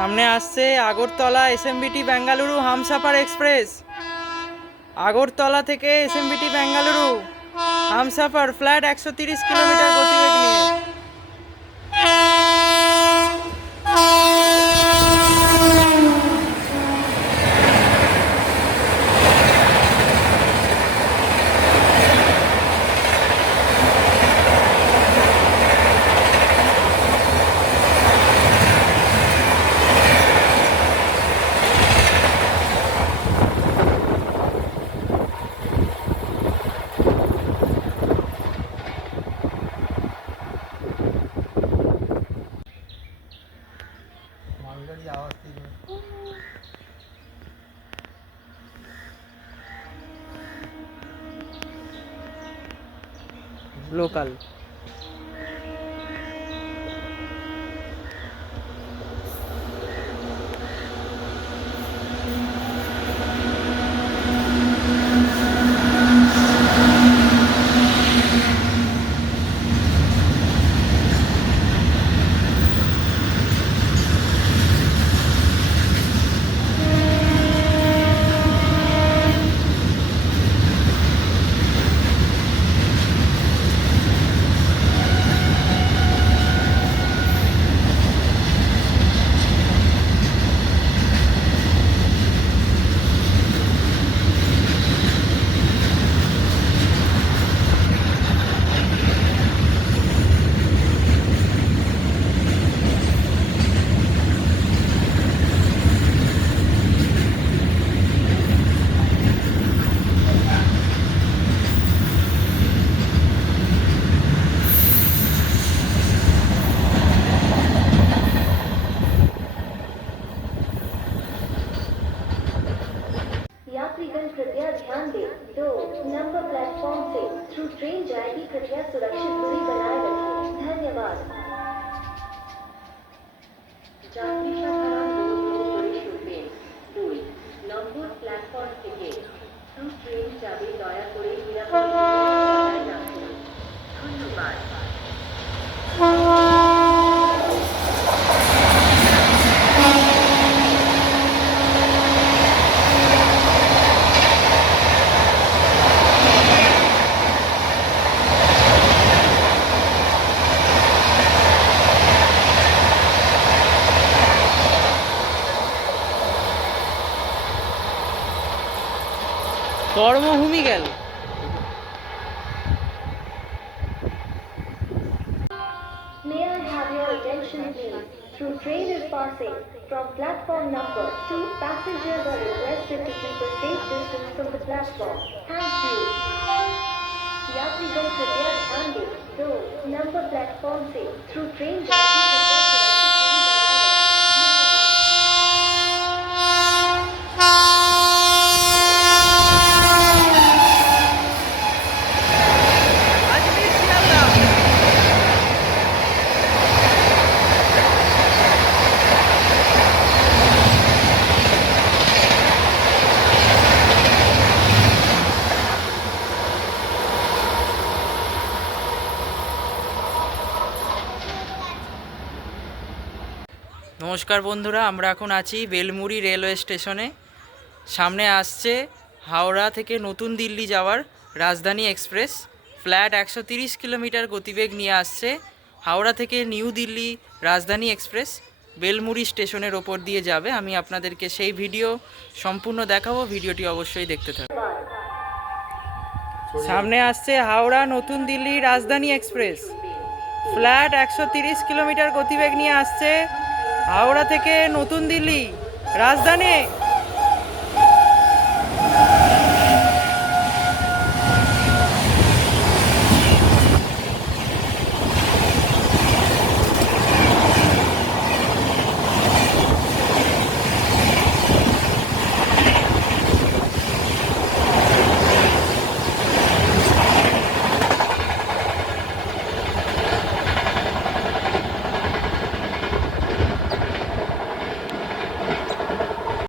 সামনে আসছে Agartala SMBT Bengaluru Humsafar express Agartala থেকে এসএমবিটি বেঙ্গালুরু হামসাফার ফ্ল্যাট একশো তিরিশ কিলোমিটার গতিবেগ নিয়ে। આંગળી આવતી લોકલ प्लेटफॉर्म से थ्रू ट्रेन जाएगी कृपया सुरक्षित दूरी बनाए रखें। धन्यवाद। কর্মভূমি গেল May I have your attention please? Through train is passing from platform number 2, passengers are requested to keep a safe distance from the platform. Thank you. यात्रीगण कृपया ध्यान दें दो नंबर प्लेटफॉर्म से थ्रू ट्रेन আজমির নমস্কার বন্ধুরা আমরা এখন আছি বেলমুড়ি রেলওয়ে স্টেশনে। সামনে আসছে হাওড়া থেকে নতুন দিল্লি যাওয়ার রাজধানী এক্সপ্রেস। ফ্ল্যাট একশো তিরিশ কিলোমিটার গতিবেগ নিয়ে আসছে হাওড়া থেকে নিউ দিল্লি রাজধানী এক্সপ্রেস। বেলমুড়ি স্টেশনের ওপর দিয়ে যাবে। আমি আপনাদেরকে সেই ভিডিও সম্পূর্ণ দেখাবো। ভিডিওটি অবশ্যই দেখতে থাকুন। সামনে আসছে হাওড়া নতুন দিল্লি রাজধানী এক্সপ্রেস। ফ্ল্যাট একশো তিরিশ কিলোমিটার গতিবেগ নিয়ে আসছে হাওড়া থেকে নতুন দিল্লি রাজধানী।